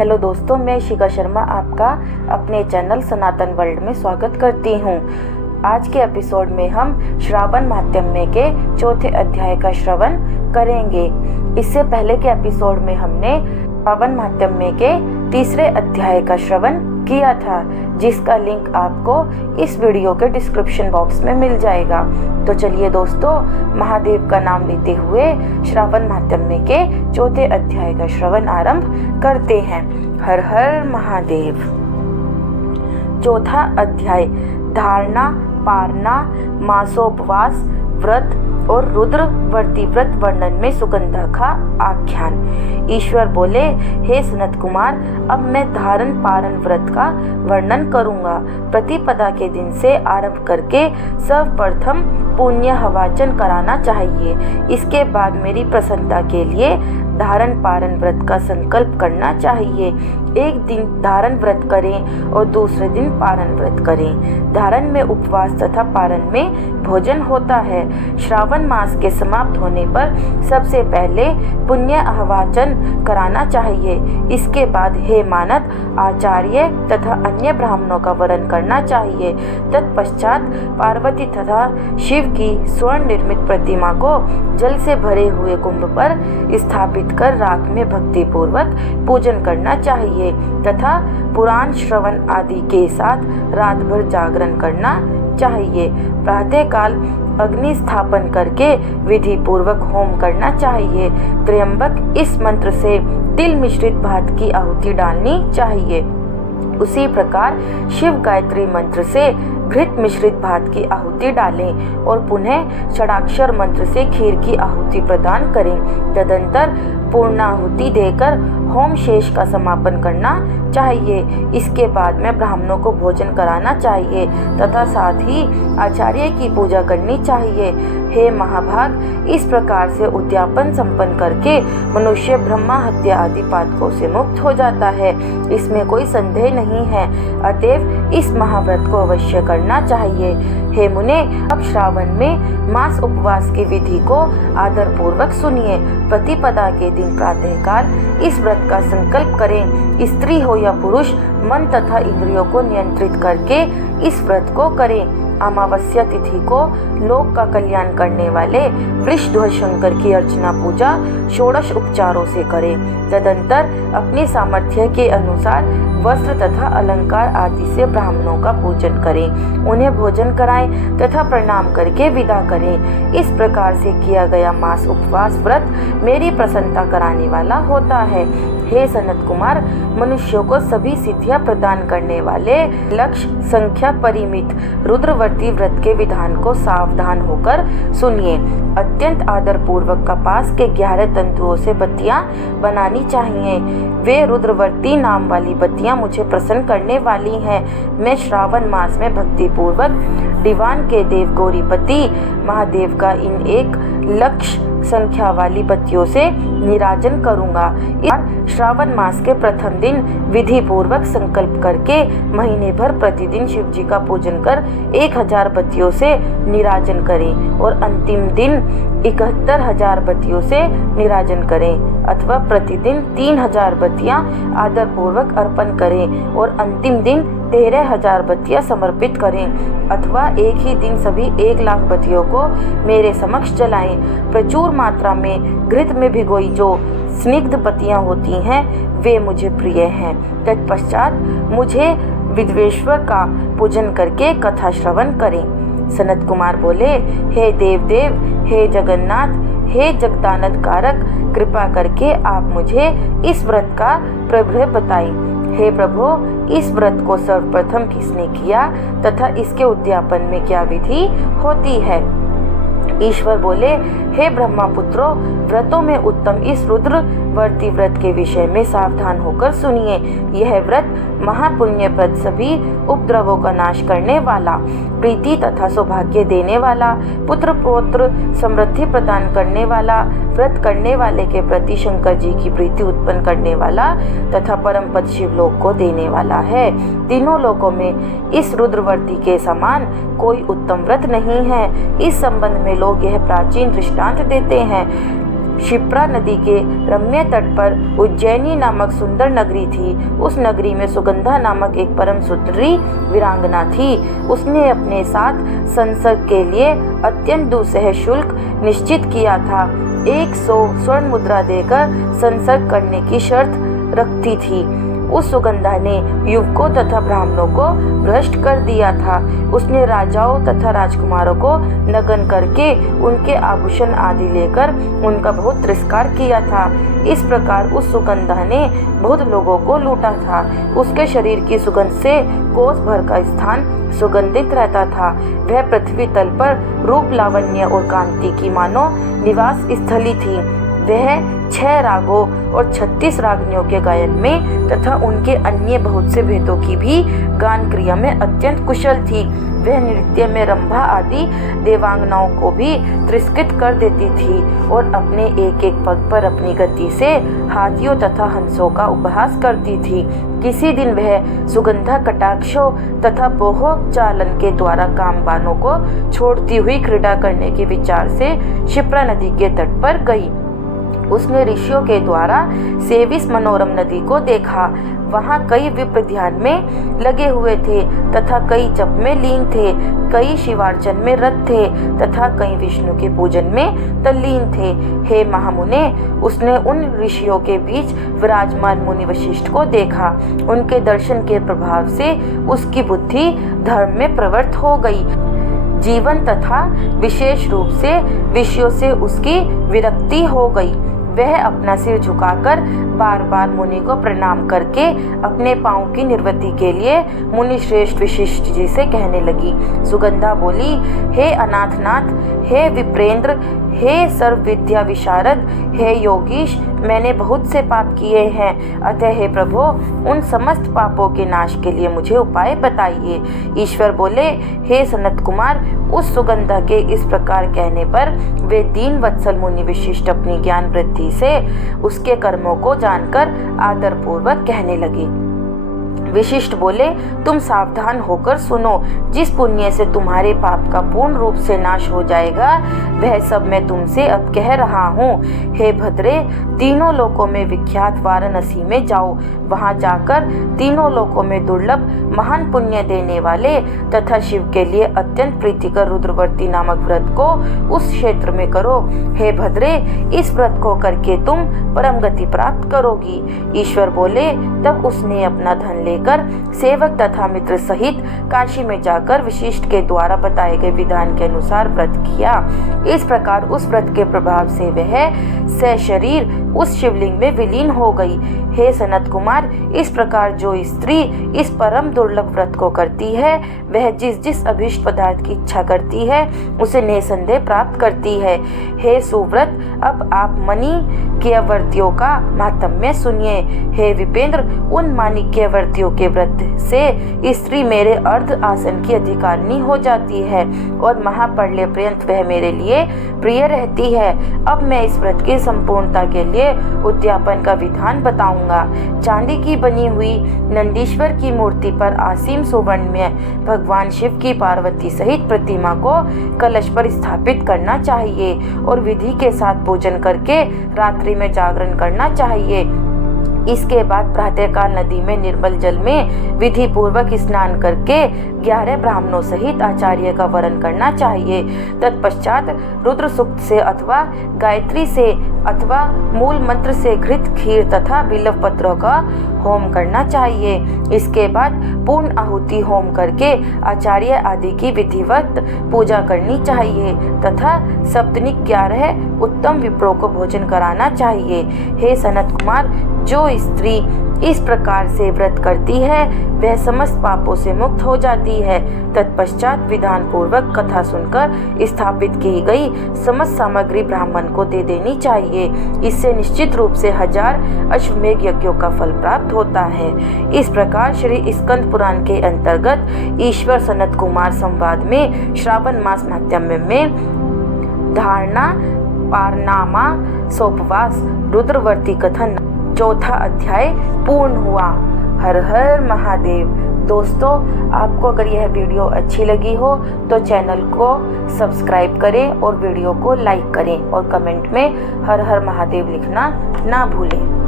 Hello दोस्तों, मैं शिखा शर्मा आपका अपने चैनल सनातन वर्ल्ड में स्वागत करती हूँ। आज के एपिसोड में हम श्रावण माहात्म्य के चौथे अध्याय का श्रवण करेंगे। इससे पहले के एपिसोड में हमने श्रावण माहात्म्य के तीसरे अध्याय का श्रवण किया था, जिसका लिंक आपको इस वीडियो के डिस्क्रिप्शन बॉक्स में मिल जाएगा। तो चलिए दोस्तों, महादेव का नाम लेते हुए श्रावण माहात्म्य के चौथे अध्याय का श्रवण आरंभ करते हैं। हर हर महादेव। चौथा अध्याय, धारणा, पारना, मासोपवास व्रत और रुद्रवर्ती व्रत वर्णन में सुगंधा का आख्यान। ईश्वर बोले, हे सनत कुमार, अब मैं धारण पारण व्रत का वर्णन करूंगा। प्रतिपदा के दिन से आरंभ करके सर्वप्रथम पुण्य हवाचन कराना चाहिए। इसके बाद मेरी प्रसन्नता के लिए धारण पारण व्रत का संकल्प करना चाहिए। एक दिन धारण व्रत करें और दूसरे दिन पारण व्रत करें। धारण में उपवास तथा पारण में भोजन होता है। श्रावण मास के समाप्त होने पर सबसे पहले पुण्य आवाचन कराना चाहिए। इसके बाद हे मानद, आचार्य तथा अन्य ब्राह्मणों का वरण करना चाहिए। तत्पश्चात पार्वती तथा शिव की स्वर्ण निर्मित प्रतिमा को जल से भरे हुए कुंभ पर स्थापित कर राख में भक्ति पूर्वक पूजन करना चाहिए तथा पुराण श्रवण आदि के साथ रात भर जागरण करना चाहिए। प्रातः काल अग्नि स्थापन करके विधि पूर्वक होम करना चाहिए। त्र्यंबक इस मंत्र से तिल मिश्रित भात की आहुति डालनी चाहिए। उसी प्रकार शिव गायत्री मंत्र से घृत मिश्रित भात की आहुति डालें और पुनः षडाक्षर मंत्र से खीर की आहुति प्रदान करें। तदंतर पूर्णाहुति देकर होम शेष का समापन करना चाहिए। इसके बाद में ब्राह्मणों को भोजन कराना चाहिए तथा साथ ही आचार्य की पूजा करनी चाहिए। हे महाभाग, इस प्रकार से उद्यापन संपन्न करके मनुष्य ब्रह्मा हत्या आदि पातकों से मुक्त हो जाता है, इसमें कोई संदेह नहीं है। अतएव इस महाव्रत को अवश्य करना चाहिए। हे मुने, अब श्रावण में मास उपवास की विधि को आदर पूर्वक सुनिए। प्रतिपदा के दिन प्रातः काल इस व्रत का संकल्प करें। स्त्री हो या पुरुष, मन तथा इंद्रियों को नियंत्रित करके इस व्रत को करें। अमावस्या तिथि को लोक का कल्याण करने वाले वृषध्वज शंकर की अर्चना पूजा षोडश उपचारों से करें। तदंतर अपने सामर्थ्य के अनुसार वस्त्र तथा अलंकार आदि से ब्राह्मणों का पूजन करें। उन्हें भोजन कराएं तथा प्रणाम करके विदा करें। इस प्रकार से किया गया मास उपवास व्रत मेरी प्रसन्नता कराने वाला होता है। हे सनत कुमार, मनुष्यों को सभी सिद्धियां प्रदान करने वाले लक्ष्य संख्या परिमित रुद्रवर्ती व्रत के विधान को सावधान होकर सुनिए। अत्यंत आदर पूर्वक कपास के 11 तंतुओं से बत्तियां बनानी चाहिए। वे रुद्रवर्ती नाम वाली बत्तियां मुझे प्रसन्न करने वाली हैं। मैं श्रावण मास में भक्ति पूर्वक दीवान के देव गौरीपति महादेव का इन एक लक्ष्य संख्या वाली बत्तियों से निराजन करूंगा। श्रावण मास के प्रथम दिन विधि पूर्वक संकल्प करके महीने भर प्रतिदिन शिव जी का पूजन कर 1000 बत्तियों से निराजन करें और अंतिम दिन 71,000 बत्तियों से निराजन करें, अथवा प्रतिदिन 3000 बत्तियां आदर पूर्वक अर्पण करें और अंतिम दिन 13,000 बत्तियां समर्पित करें, अथवा एक ही दिन सभी 1,00,000 बत्तियों को मेरे समक्ष जलाएं। प्रचुर मात्रा में घृत में भिगोई जो स्निग्ध बत्तियां होती हैं, वे मुझे प्रिय हैं। तत्पश्चात मुझे विद्वेश्वर का पूजन करके कथा श्रवण करें। सनत कुमार बोले, हे देव, हे जगन्नाथ, हे जगदानंद कारक, कृपा करके आप मुझे इस व्रत का प्रभाव बताएं। हे प्रभु, इस व्रत को सर्वप्रथम किसने किया तथा इसके उद्यापन में क्या विधि होती है? ईश्वर बोले, हे ब्रह्मपुत्रो, व्रतों में उत्तम इस रुद्रवर्ती व्रत के विषय में सावधान होकर सुनिए। यह व्रत महापुण्यप्रद, सभी उपद्रवों का नाश करने वाला, प्रीति तथा सौभाग्य देने वाला, पुत्र पौत्र समृद्धि प्रदान करने वाला, व्रत करने वाले के प्रति शंकर जी की प्रीति उत्पन्न करने वाला तथा परम पद शिवलोक को देने वाला है। तीनों लोकों में इस रुद्रवर्ती के समान कोई उत्तम व्रत नहीं है। इस संबंध में लोग यह प्राचीन दृष्टांत देते हैं। क्षिप्रा नदी के रम्य तट पर उज्जैनी नामक सुंदर नगरी थी। उस नगरी में सुगंधा नामक एक परम सुंदरी वीरांगना थी। उसने अपने साथ संसर्ग के लिए अत्यंत दुस्सह शुल्क निश्चित किया था। 100 स्वर्ण मुद्रा देकर संसर्ग करने की शर्त रखती थी। उस सुगंधा ने युवकों तथा ब्राह्मणों को भ्रष्ट कर दिया था। उसने राजाओं तथा राजकुमारों को नग्न करके उनके आभूषण आदि लेकर उनका बहुत तिरस्कार किया था। इस प्रकार उस सुगंधा ने बहुत लोगों को लूटा था। उसके शरीर की सुगंध से कोस भर का स्थान सुगंधित रहता था। वह पृथ्वी तल पर रूप, लावण्य और कांति की मानो निवास स्थली थी। वह 6 रागों और 36 रागनियों के गायन में तथा उनके अन्य बहुत से भेदों की भी गान क्रिया में अत्यंत कुशल थी। वह नृत्य में रंभा आदि देवांगनाओं को भी तिरस्कृत कर देती थी और अपने एक एक पग पर अपनी गति से हाथियों तथा हंसों का उपहास करती थी। किसी दिन वह सुगंधा कटाक्षों तथा बोह चालन के द्वारा कामबानों को छोड़ती हुई क्रीड़ा करने के विचार से क्षिप्रा नदी के तट पर गई। उसने ऋषियों के द्वारा सेविस मनोरम नदी को देखा। वहाँ कई विप्र ध्यान में लगे हुए थे तथा कई जप में लीन थे, कई शिवार्चन में रत थे तथा कई विष्णु के पूजन में तल्लीन थे। हे महामुने, उसने उन ऋषियों के बीच विराजमान मुनि वशिष्ठ को देखा। उनके दर्शन के प्रभाव से उसकी बुद्धि धर्म में प्रवृत्त हो गई। जीवन तथा विशेष रूप से विषयों से उसकी विरक्ति हो गई। वह अपना सिर झुकाकर बार बार मुनि को प्रणाम करके अपने पांव की निर्वृत्ति के लिए मुनि श्रेष्ठ वशिष्ठ जी से कहने लगी। सुगंधा बोली, हे अनाथनाथ, हे विप्रेंद्र, हे सर्व विद्या विशारद, हे योगीश, मैंने बहुत से पाप किए हैं। अतः हे प्रभु, उन समस्त पापों के नाश के लिए मुझे उपाय बताइए। ईश्वर बोले, हे सनत कुमार, उस सुगंधा के इस प्रकार कहने पर वे दीन वत्सल मुनि विशिष्ट अपनी ज्ञान वृद्धि से उसके कर्मों को जानकर आदरपूर्वक कहने लगे। विशिष्ट बोले, तुम सावधान होकर सुनो। जिस पुण्य से तुम्हारे पाप का पूर्ण रूप से नाश हो जाएगा, वह सब मैं तुमसे अब कह रहा हूँ। हे भद्रे, तीनों लोकों में विख्यात वाराणसी में जाओ। वहाँ जाकर तीनों लोकों में दुर्लभ महान पुण्य देने वाले तथा शिव के लिए अत्यंत प्रीतिकर रुद्रवर्ती नामक व्रत को उस क्षेत्र में करो। हे भद्रे, इस व्रत को करके तुम परम गति प्राप्त करोगी। ईश्वर बोले, तब उसने अपना धन लेकर सेवक तथा मित्र सहित काशी में जाकर वशिष्ठ के द्वारा बताए गए विधान के अनुसार व्रत किया। इस प्रकार उस व्रत के प्रभाव से वह सशरीर उस शिवलिंग में विलीन हो गई। हे सनत कुमार, इस प्रकार जो स्त्री इस परम दुर्लभ व्रत को करती है, वह जिस जिस अभीष्ट पदार्थ की इच्छा करती है उसे निसंदेह प्राप्त करती है। हे सुव्रत, अब आप माणिक्यवर्तियों का महात्म्य सुनिए। हे विपेंद्र, उन माणिक्यवर्तियों के व्रत से स्त्री मेरे अर्ध आसन की अधिकारिणी हो जाती है और महाप्रलय पर्यंत वह मेरे लिए प्रिय रहती है। अब मैं इस व्रत की संपूर्णता के लिए उद्यापन का विधान बताऊंगा। चांदी की बनी हुई नंदीश्वर की मूर्ति पर आसीन सुवर्ण में भगवान शिव की पार्वती सहित प्रतिमा को कलश पर स्थापित करना चाहिए और विधि के साथ पूजन करके रात्रि में जागरण करना चाहिए। इसके बाद प्रातःकाल नदी में निर्मल जल में विधि पूर्वक स्नान करके 11 ब्राह्मणों सहित आचार्य का वरण करना चाहिए। तत्पश्चात रुद्र सूक्त से अथवा गायत्री से अथवा मूल मंत्र से घृत, खीर तथा बिल्व पत्रों का होम करना चाहिए। इसके बाद पूर्ण आहुति होम करके आचार्य आदि की विधिवत पूजा करनी चाहिए तथा सप्तनिक 11 उत्तम विप्रों को भोजन कराना चाहिए। हे सनत कुमार, जो स्त्री इस प्रकार से व्रत करती है वह समस्त पापों से मुक्त हो जाती है। तत्पश्चात विधान पूर्वक कथा सुनकर स्थापित की गई समस्त सामग्री ब्राह्मण को दे देनी चाहिए। इससे निश्चित रूप से 1000 अश्वमेध यज्ञों का फल प्राप्त होता है। इस प्रकार श्री स्कंद पुराण के अंतर्गत ईश्वर सनत कुमार संवाद में श्रावण मास माध्यम में धारणा, पारनामा, सोपवास, रुद्रवर्ती कथन 4था अध्याय पूर्ण हुआ। हर हर महादेव। दोस्तों, आपको अगर यह वीडियो अच्छी लगी हो तो चैनल को सब्सक्राइब करें और वीडियो को लाइक करें और कमेंट में हर हर महादेव लिखना ना भूलें।